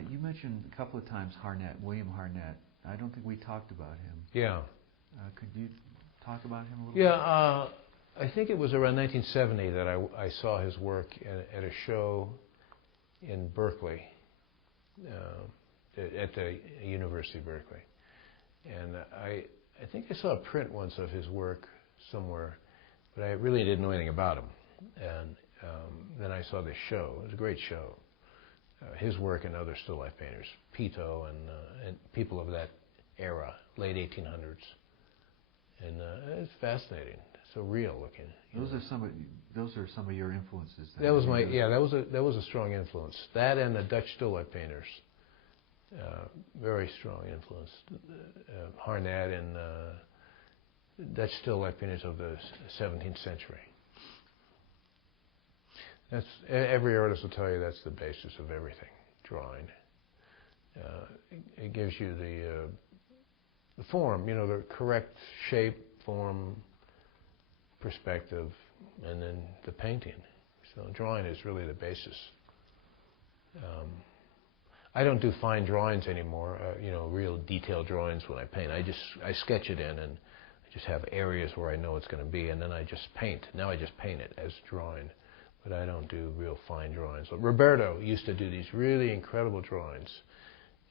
You mentioned a couple of times Harnett, William Harnett. I don't think we talked about him. Yeah. Could you talk about him a little bit? I think it was around 1970 that I saw his work at a show in Berkeley, at the University of Berkeley. And I think I saw a print once of his work somewhere, but I really didn't know anything about him. And then I saw this show. It was a great show. His work and other still life painters, Pito and people of that era, late 1800s. And it's fascinating. So real looking. Those are some of your influences. Then. That was that was a strong influence. That and the Dutch still life painters, very strong influence. Harnett and Dutch still life painters of the 17th century. That's every artist will tell you that's the basis of everything. Drawing. It gives you the form, the correct shape, form, perspective, and then the painting. So drawing is really the basis. I don't do fine drawings anymore, real detailed drawings when I paint. I sketch it in, and I just have areas where I know it's going to be, and then I just paint. Now I just paint it as drawing, but I don't do real fine drawings. But Roberto used to do these really incredible drawings,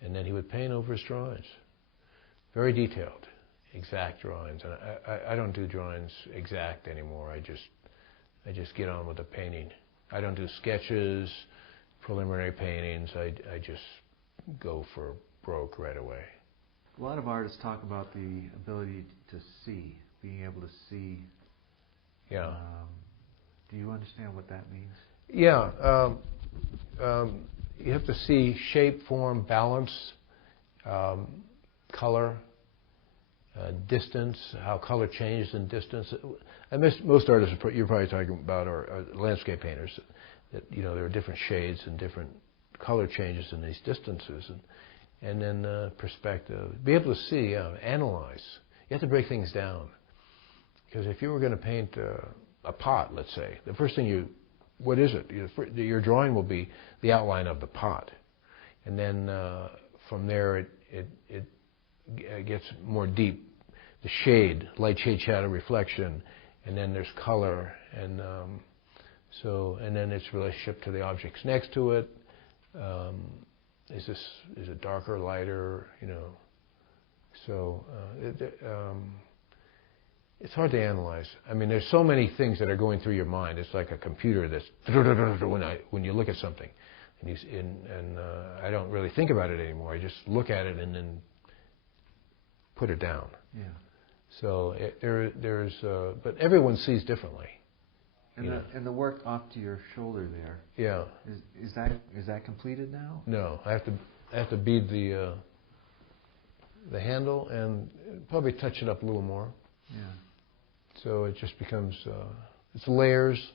and then he would paint over his drawings. Very detailed. Exact drawings, and I don't do drawings exact anymore. I just get on with the painting. I don't do sketches, preliminary paintings. I just go for broke right away. A lot of artists talk about the ability to see, being able to see. Yeah. Do you understand what that means? Yeah. You have to see shape, form, balance, color. Distance, how color changes in distance. Most artists you're probably talking about are landscape painters. That there are different shades and different color changes in these distances, and then perspective. Be able to see, analyze. You have to break things down, because if you were going to paint a pot, let's say, the first thing what is it? Your drawing will be the outline of the pot, and then from there it gets more deep, the shade, light, shade, shadow, reflection, and then there's color, and and then its relationship to the objects next to it. Is it darker, lighter? So it's hard to analyze. I mean, there's so many things that are going through your mind. It's like a computer that's when you look at something, and I don't really think about it anymore. I just look at it and then put it down. Yeah. So but everyone sees differently. And the work off to your shoulder there. Yeah. Is that completed now? No, I have to bead the handle and probably touch it up a little more. Yeah. So it just becomes it's layers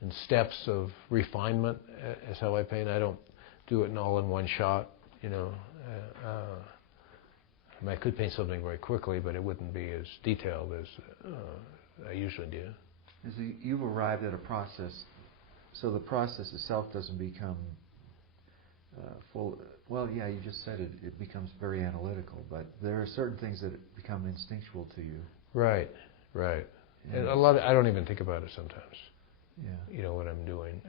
and steps of refinement. Is how I paint. I don't do it all in one shot. I could paint something very quickly, but it wouldn't be as detailed as I usually do. So you've arrived at a process, so the process itself doesn't become full. Well, yeah, you just said it becomes very analytical, but there are certain things that become instinctual to you. Right. And I don't even think about it sometimes. Yeah. What I'm doing.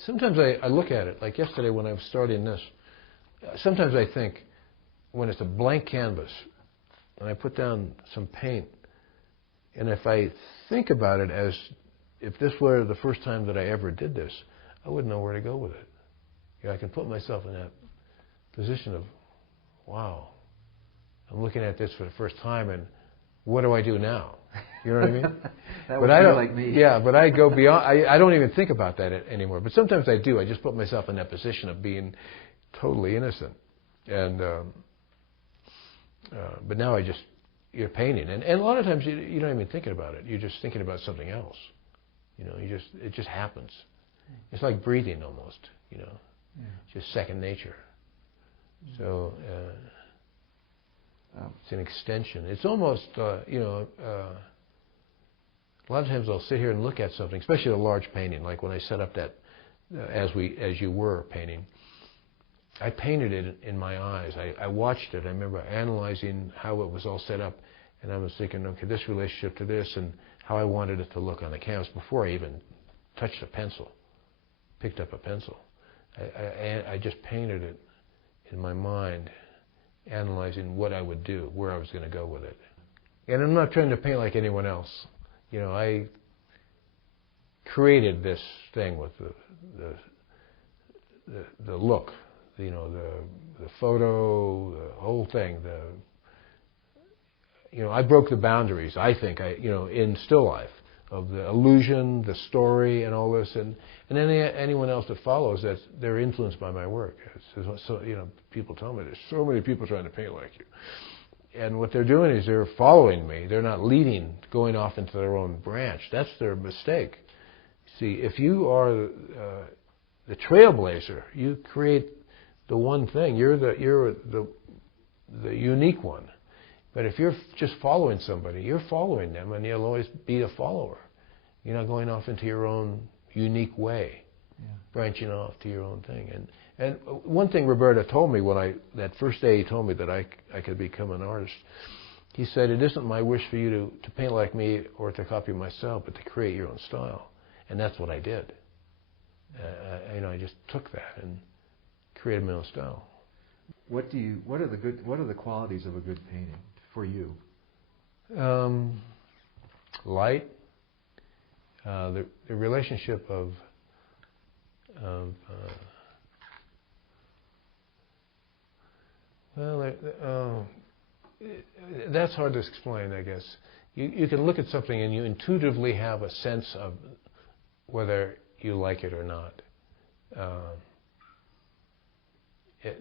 Sometimes I look at it, like yesterday when I was starting this. Sometimes I think, when it's a blank canvas, and I put down some paint, and if I think about it as if this were the first time that I ever did this, I wouldn't know where to go with it. I can put myself in that position of, wow, I'm looking at this for the first time, and what do I do now? You know what I mean? That would be like me. Yeah, but I go beyond. I don't even think about that anymore. But sometimes I do. I just put myself in that position of being totally innocent, and but now you're painting, and a lot of times you don't even thinking about it. You're just thinking about something else. It just happens. It's like breathing almost. Yeah. Just second nature. So it's an extension. It's almost a lot of times I'll sit here and look at something, especially a large painting, like when I set up that as you were painting, I painted it in my eyes. I watched it. I remember analyzing how it was all set up, and I was thinking, okay, this relationship to this, and how I wanted it to look on the canvas before I even touched a pencil, picked up a pencil. I just painted it in my mind, analyzing what I would do, where I was going to go with it. And I'm not trying to paint like anyone else. You know, I created this thing with the look, you know, the photo, the whole thing. You know, I broke the boundaries, I think, in still life, of the illusion, the story, and all this, and anyone else that follows, they're influenced by my work. So, you know, people tell me there's so many people trying to paint like you, and what they're doing is they're following me. They're not leading, going off into their own branch. That's their mistake. See, if you are the trailblazer, you create the one thing. You're the unique one. But if you're just following somebody, you're following them, and you'll always be a follower. You're not going off into your own unique way, branching off to your own thing. And one thing Roberto told me that first day he told me that I could become an artist, he said, it isn't my wish for you to paint like me or to copy myself, but to create your own style. And that's what I did. I just took that and created my own style. What are the qualities of a good painting for you? Light, the relationship of that's hard to explain, I guess. You can look at something and you intuitively have a sense of whether you like it or not.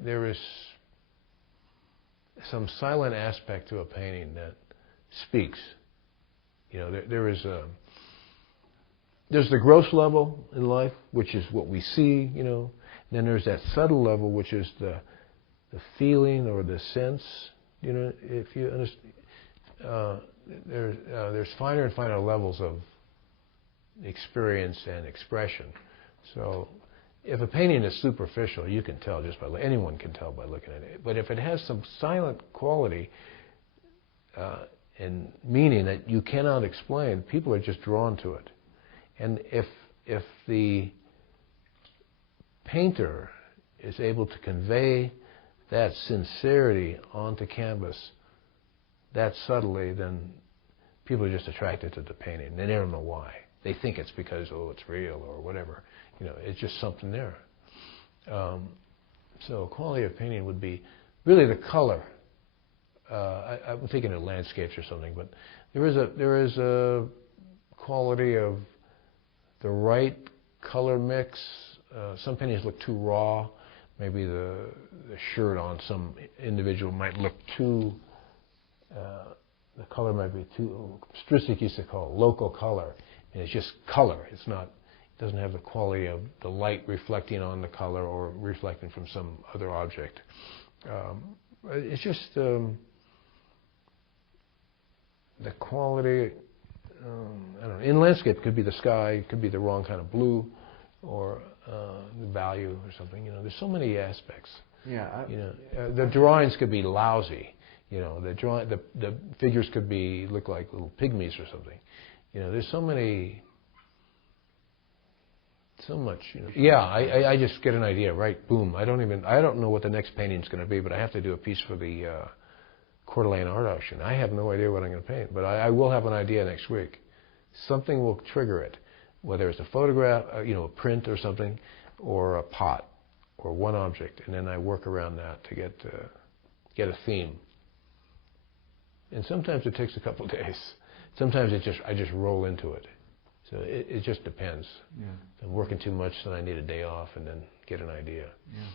There is some silent aspect to a painting that speaks. You know, there's the gross level in life, which is what we see, you know. And then there's that subtle level, which is the feeling or the sense, you know. If you understand, there's finer and finer levels of experience and expression. So if a painting is superficial, you can tell just by anyone can tell by looking at it. But if it has some silent quality and meaning that you cannot explain, people are just drawn to it. And if the painter is able to convey that sincerity onto canvas that subtly, then people are just attracted to the painting. They never know why. They think it's because, it's real or whatever. You know, it's just something there. So quality of painting would be really the color. I'm thinking of landscapes or something, but there is a quality of the right color mix. Some paintings look too raw. Maybe the shirt on some individual might look too. The color might be too. Strisik used to call it local color, and it's just color. It's not. It doesn't have the quality of the light reflecting on the color or reflecting from some other object. It's just the quality. I don't know. In landscape, it could be the sky, it could be the wrong kind of blue, or the value or something. You know, there's so many aspects. Yeah. The drawings could be lousy. You know, the figures could look like little pygmies or something. You know, there's so much. You know. Yeah, I just get an idea, right? Boom. I don't know what the next painting's going to be, but I have to do a piece for the Coeur d'Alene art auction. I have no idea what I'm going to paint, but I will have an idea next week. Something will trigger it, whether it's a photograph, a print or something, or a pot, or one object, and then I work around that to get a theme. And sometimes it takes a couple of days. Sometimes I just roll into it. So it just depends. Yeah. If I'm working too much, then I need a day off and then get an idea. Yeah.